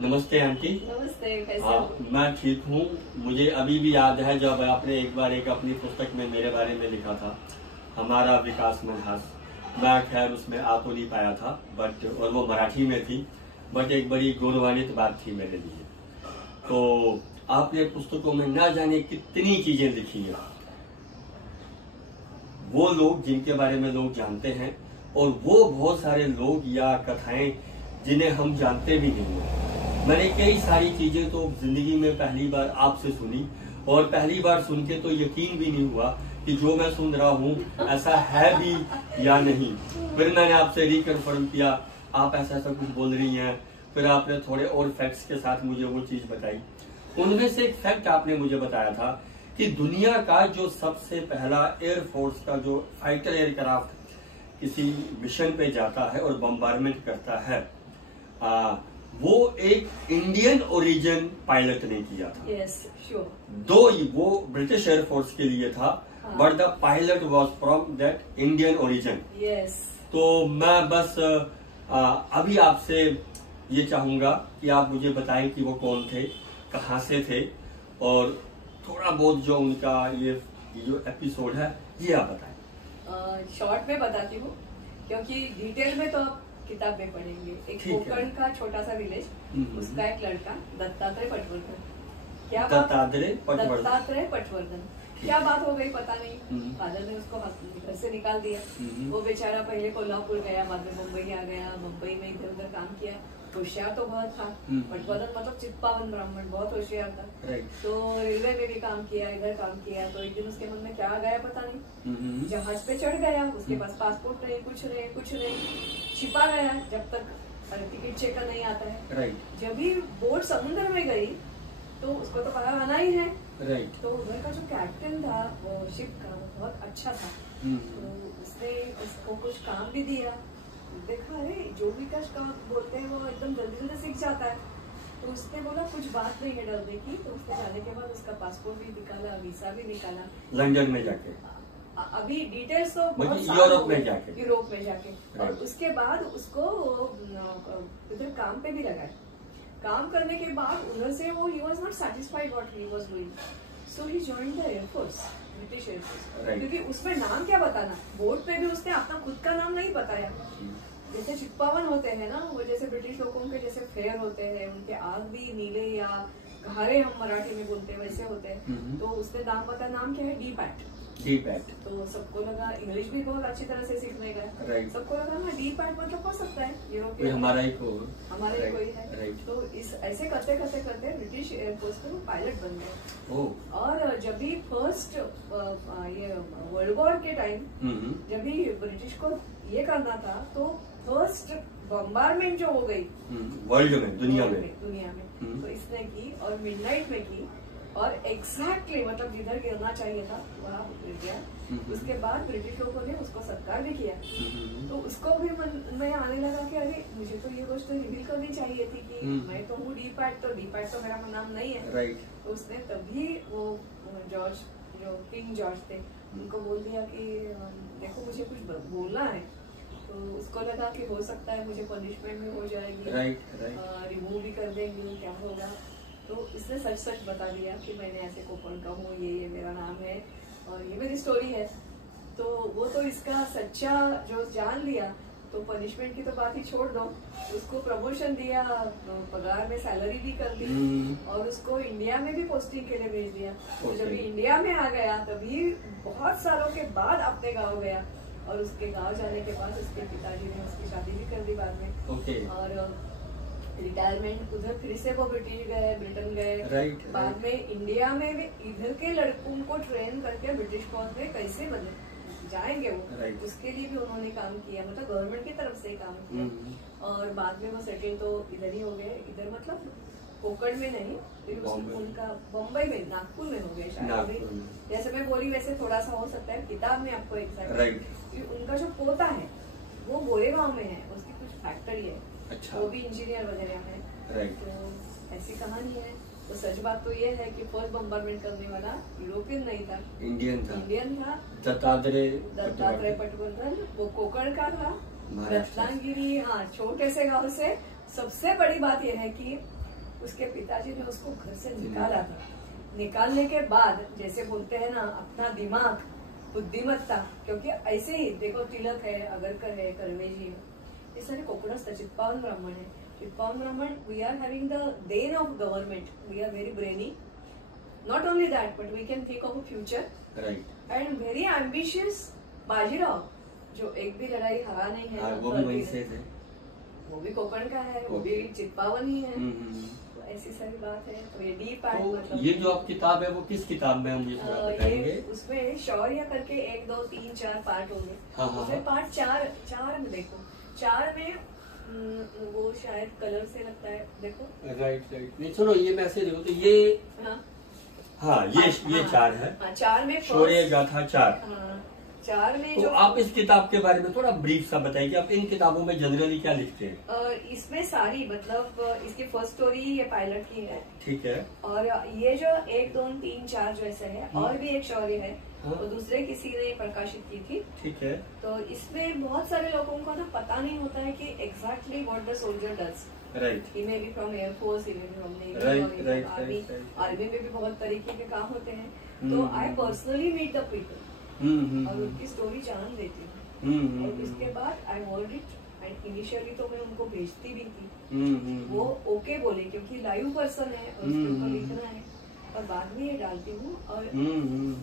नमस्ते आंटी। नमस्ते, कैसे हो? मैं ठीक हूँ। मुझे अभी भी याद है जब आपने एक बार एक अपनी पुस्तक में मेरे बारे में लिखा था, हमारा विकास मनहास। मैं खैर उसमें आ तो नहीं पाया था, बट और वो मराठी में थी, बट एक बड़ी गौरवान्वित बात थी मेरे लिए। तो आपने पुस्तकों में ना जाने कितनी चीजें लिखी हैं, वो लोग जिनके बारे में लोग जानते हैं, और वो बहुत सारे लोग या कथाएं जिन्हें हम जानते भी नहीं हैं। मैंने कई सारी चीजें तो जिंदगी में पहली बार आपसे सुनी, और पहली बार सुन के तो यकीन भी नहीं हुआ कि जो मैं सुन रहा हूँ ऐसा है भी या नहीं। फिर मैंने आपसे रिकन्फर्म किया, आप ऐसा ऐसा कुछ बोल रही हैं। फिर आपने थोड़े और फैक्ट्स के साथ मुझे वो चीज बताई। उनमें से एक फैक्ट आपने मुझे बताया था कि दुनिया का जो सबसे पहला एयरफोर्स का जो फाइटर एयरक्राफ्ट किसी मिशन पे जाता है और बम्बारमेंट करता है, वो एक इंडियन ओरिजिन पायलट ने किया था। Yes, sure. दो वो ब्रिटिश एयरफोर्स के लिए था, but the pilot was from that Indian origin. Yes. तो मैं बस अभी आपसे ये चाहूंगा कि आप मुझे बताएं कि वो कौन थे, कहाँ से थे, और थोड़ा बहुत जो उनका ये जो एपिसोड है ये आप बताएं। शॉर्ट में बताती हूँ, क्योंकि डिटेल में तो आप किताब में पढ़ेंगे। एक कोकण का छोटा सा विलेज, उसका एक लड़का दत्तात्रेय पटवर्धन। क्या दत्तात्रेय पटवर्धन क्या बात हो गई पता नहीं, फादर ने उसको घर से निकाल दिया। वो बेचारा पहले कोल्हापुर गया, बाद में मुंबई आ गया। मुंबई में इधर उधर काम किया। होशियार तो बहुत था। पटवर्धन मतलब चित्पावन ब्राह्मण, बहुत होशियार था। तो रेलवे में भी काम किया, इधर काम किया। तो एक दिन उसके मन में क्या आ गया पता नहीं, जहाज पे चढ़ गया। उसके पास पासपोर्ट नहीं, कुछ नहीं, छिपा गया जब तक टिकट चेकर नहीं आता है। जब भी बोट समुद्र में गई तो उसको तो बाहर आना ही है। तो उधर का जो कैप्टन था वो शिप का, बहुत अच्छा था। तो उसने उसको कुछ काम भी दिया। देखा, अरे जो भी कश काम बोलते हैं वो एकदम जल्दी सीख जाता है। तो उसने बोला कुछ बात नहीं है डरने की। तो उसने जाने के बाद उसका पासपोर्ट भी निकाला, वीसा भी निकाला, लंदन में जाके। अभी डिटेल्स तो बहुत यूरोप में जाके। और उसके बाद उसको इधर काम पे भी लगाया। काम करने के बाद उधर से वो he was not satisfied what he was doing, so he joined the air force, British air force. क्योंकि उसमें नाम क्या बताना, बोर्ड पे भी उसने अपना खुद का नाम नहीं बताया। जैसे चित्पावन होते हैं ना, वो जैसे ब्रिटिश लोगों के जैसे फेयर होते हैं, उनके आग भी नीले या घारे हम मराठी में बोलते हैं वैसे होते हैं। तो उसने नाम बताया, नाम क्या है, डी पैट। तो सबको लगा, इंग्लिश भी बहुत अच्छी तरह से सीखने गए। सबको लगा ना डी पैट मतलब हो सकता है यूरोपियन, हमारा ही कोई है। तो इस ऐसे करते करते ब्रिटिश एयरफोर्स के वो पायलट बन गए। और जब भी फर्स्ट ये वर्ल्ड वॉर के टाइम जब भी ब्रिटिश को ये करना था, तो फर्स्ट बम्बारमेंट जो हो गई वर्ल्ड में, दुनिया में तो इसने की, और मिडनाइट में की, और एग्जैक्टली मतलब जिधर गिरना चाहिए था वहाँ गिर गया। उसके बाद ब्रिटिश लोगों ने उसको सत्कार भी किया। तो उसको भी मन में आने लगा कि अरे मुझे तो ये गोष्ट रिवील करनी चाहिए थी कि मैं तो हूँ डी पैट तो मेरा नाम नहीं है। तो उसने तभी वो जॉर्ज, जो किंग जॉर्ज थे, उनको बोल दिया कि देखो मुझे कुछ बोलना है। तो उसको लगा कि हो सकता है मुझे पनिशमेंट में हो जाएगी, रिमूव भी कर देंगे, क्या होगा। तो इसने सच बता दिया कि मैंने ऐसे कोकण का हूँ, ये मेरा नाम है और ये मेरी स्टोरी है। तो वो तो इसका सच्चा जो जान लिया, तो पनिशमेंट की तो बात ही छोड़ दो, उसको प्रमोशन दिया, तो पगार में सैलरी भी कर दी, और उसको इंडिया में भी पोस्टिंग के लिए भेज दिया। तो जब इंडिया में आ गया तभी बहुत सालों के बाद अपने गाँव गया, और उसके गांव जाने के बाद उसके पिताजी ने उसकी शादी भी कर दी बाद में। और रिटायरमेंट उधर फिर से वो ब्रिटेन गए। बाद में इंडिया में भी इधर के लड़कों को ट्रेन करके ब्रिटिश फौज में कैसे जाएंगे वो, उसके लिए भी उन्होंने काम किया, मतलब गवर्नमेंट की तरफ से काम किया। और बाद में वो सेटल तो इधर ही हो गए, इधर मतलब कोकण में नहीं, फिर उनका बम्बई में, नागपुर में हो गया शायद। जैसे मैं बोली वैसे थोड़ा सा हो सकता है, किताब में आपको एग्जैक्ट। उनका जो पोता है वो गोरेगांव में है, उसकी कुछ फैक्ट्री है। वो भी इंजीनियर वगैरह है। तो ऐसी कहानी है। तो सच बात तो ये है कि फर्स्ट बम्बारमेंट करने वाला यूरोपियन नहीं था, इंडियन था। दत्तात्रेय पटवर्धन, वो कोकण का था, रत्नागिरी। हाँ, छोटे से गांव से। सबसे बड़ी बात यह है कि उसके पिताजी ने उसको घर से निकाला था। निकालने के बाद जैसे बोलते हैं ना, अपना दिमाग, बुद्धिमत्ता, क्योंकि ऐसे ही देखो तिलक है, अगरकर है, कर्वेजी है, ये सारे कोकणस्थ चित्पावन ब्राह्मण है। Chitpavan Brahmin, we are having the then of government, we are very brainy, not only that but we can think of a future and very ambitious. Bajirao जो एक भी लड़ाई हारा नहीं है, वो भी वहीं से थे, वो भी कोकण का है, वो भी चित्पावन ही है। तो ऐसी सारी बात है। तो ये डीप है। मतलब ये जो आप किताब है वो किस किताब में हम ये बताएंगे? उसमें शौर्य करके 1, 2, 3, 4 पार्ट होंगे। उसमें पार्ट 4 में देखो, 4 में वो शायद कलर से लगता है, देखो। राइट। नहीं चलो ये मैं ऐसे देखो तो ये हाँ ये 4 है। 4 में शौर्य गाथा 4। 4 में तो जो आप इस किताब के बारे में थोड़ा ब्रीफ सा बताइए कि आप इन किताबों में जनरली क्या लिखते हैं? इसमें सारी, मतलब इसकी फर्स्ट स्टोरी ये पायलट की है, ठीक है। और ये जो 1, 2, 3, 4 जो ऐसे है, और भी एक शौर्य है, तो दूसरे किसी ने प्रकाशित की थी, ठीक है। तो इसमें बहुत सारे लोगों को ना पता नहीं होता है कि exactly what the soldier does. Right. He may be from air force, he may be from navy, army. Army में भी बहुत तरीके के काम होते हैं। तो I personally meet the people और उनकी स्टोरी जान देती हूँ। और उसके बाद I word it, and initially तो मैं उनको भेजती भी थी, वो ओके बोले क्योंकि लाइव पर्सन है और उसके ऊपर लिखना है, और बाद में ये डालती हूँ। और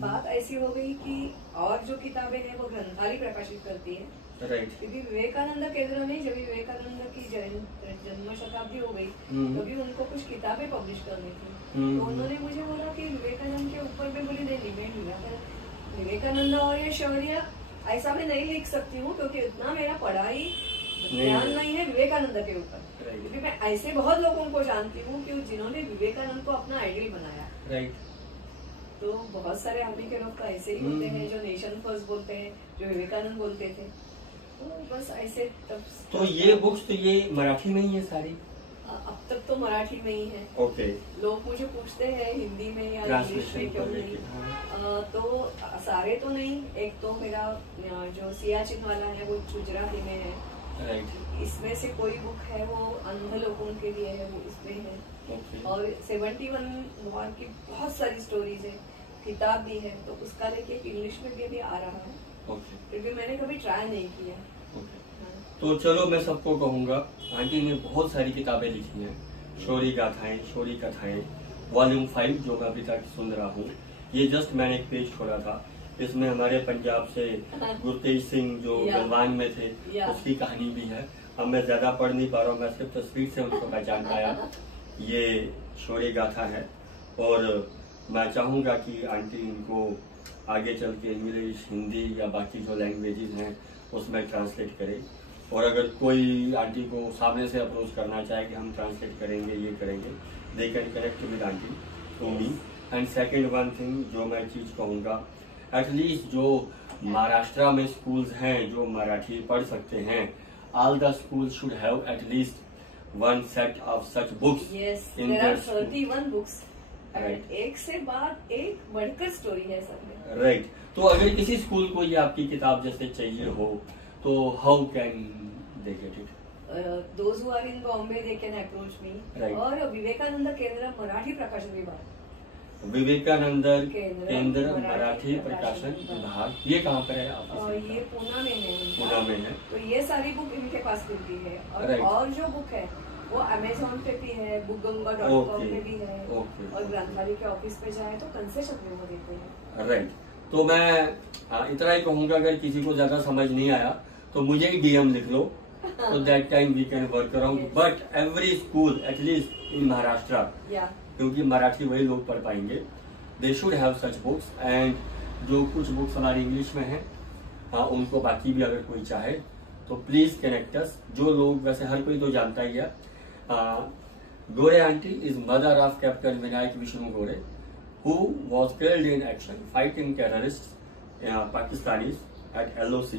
बात ऐसी हो गई कि और जो किताबें हैं वो ग्रंथालय प्रकाशित करती है, क्योंकि विवेकानंद केंद्र में जब विवेकानंद की जन्म शताब्दी हो गई तभी उनको कुछ किताबें पब्लिश करनी थी। तो उन्होंने मुझे बोला कि विवेकानंद के ऊपर में बोली नहीं, मैं विवेकानंद और ये शौर्य ऐसा मैं नहीं लिख सकती हूँ, क्योंकि इतना मेरा पढ़ाई ध्यान नहीं है विवेकानंद के ऊपर। क्योंकि मैं ऐसे बहुत लोगों को जानती हूँ कि जिन्होंने विवेकानंद को अपना आइडियल बनाया। तो बहुत सारे आर्मी के लोग तो ऐसे ही होते हैं जो नेशन फर्स्ट बोलते हैं, जो विवेकानंद बोलते थे। तो बस ऐसे तब। तो ये बुक्स तो ये मराठी में ही है सारी? अब तक तो मराठी में ही है। ओके। लोग मुझे पूछते हैं हिंदी में या इंग्लिश में क्यों नहीं। तो सारे तो नहीं, एक तो मेरा जो सियाचिन वाला है वो गुजराती में है। इसमें से कोई बुक है वो अंध लोगों के लिए है, वो इसमें है। और 71 वॉर की बहुत सारी स्टोरीज है, किताब भी है, तो उसका लेके इंग्लिश में भी आ रहा है, क्योंकि मैंने कभी ट्राई नहीं किया। तो चलो मैं सबको कहूँगा, आंटी ने बहुत सारी किताबें लिखी हैं, शौर्य गाथाएं, शौर्य कथाएं, वॉल्यूम 5 जो मैं अभी तक सुन रहा हूँ। ये जस्ट मैंने एक पेज खोला था, इसमें हमारे पंजाब से गुरतेज सिंह जो गलवान में थे उसकी कहानी भी है। अब मैं ज्यादा पढ़ नहीं पा रहा हूँ, मैं सिर्फ तस्वीर से उनको पहचान पाया। ये शौर्य गाथा है, और मैं चाहूँगा कि आंटी इनको आगे चल के इंग्लिश, हिंदी या बाकी जो लैंग्वेजेस हैं उसमें ट्रांसलेट करें। और अगर कोई आंटी को सामने से अप्रोच करना चाहे कि हम ट्रांसलेट करेंगे, ये करेंगे, they can connect with aunty to me. And second one thing जो मैं चीज़ कहूँगा, एटलीस्ट जो महाराष्ट्र में स्कूल्स हैं जो मराठी पढ़ सकते हैं, all the school should have at least one set of such books. Yes, there are 31 books. Right. एक से बाद एक बढ़कर स्टोरी है सब में। Right. तो अगर किसी स्कूल को ये आपकी किताब जैसे चाहिए हो, तो how can they get it? Those who are in Bombay, they can approach me. Right. और विवेकानंद केंद्र मराठी प्रकाशन विभाग, विवेकानंद केंद्र मराठी प्रकाशन विभाग, ये कहाँ पर है ऑफिस? ये पूना में है। पूना में है। तो ये सारी बुक इनके पास मिलती है। और जो बुक है वो अमेज़न पे भी है, bookganga.com पे भी है, और ग्रंथालय के ऑफिस पे जाए तो कंसेशन में वो देते हैं। राइट। तो मैं इतना ही कहूँगा, अगर किसी को ज्यादा समझ नहीं आया तो मुझे ही DM लिख लो, तो that time we can work around. But every school at least in Maharashtra, क्योंकि मराठी वही लोग पढ़ पाएंगे, they should have such books. And जो कुछ बुक्स हमारी इंग्लिश में हैं, उनको बाकी भी अगर कोई चाहे तो प्लीज कनेक्ट अस। जो लोग, वैसे हर कोई तो जानता ही है, Gore aunty is mother of captain Vinayak Vishnu Gore, who was killed in action fighting terrorist Pakistanis at LOC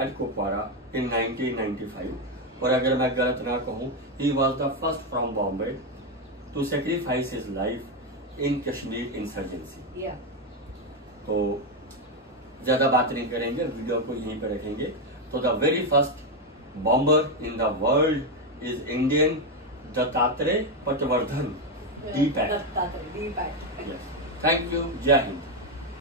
at Kupwara in 1995। और अगर मैं गलत ना कहूँ, he was the first from Bombay to sacrifice his life in Kashmir insurgency. तो ज्यादा बात नहीं करेंगे, वीडियो को यहीं पर रखेंगे। तो the very first bomber in the world is Indian Dattatreya Patwardhan, D PAT. Dattatreya, D PAT. Thank you, जय हिंद।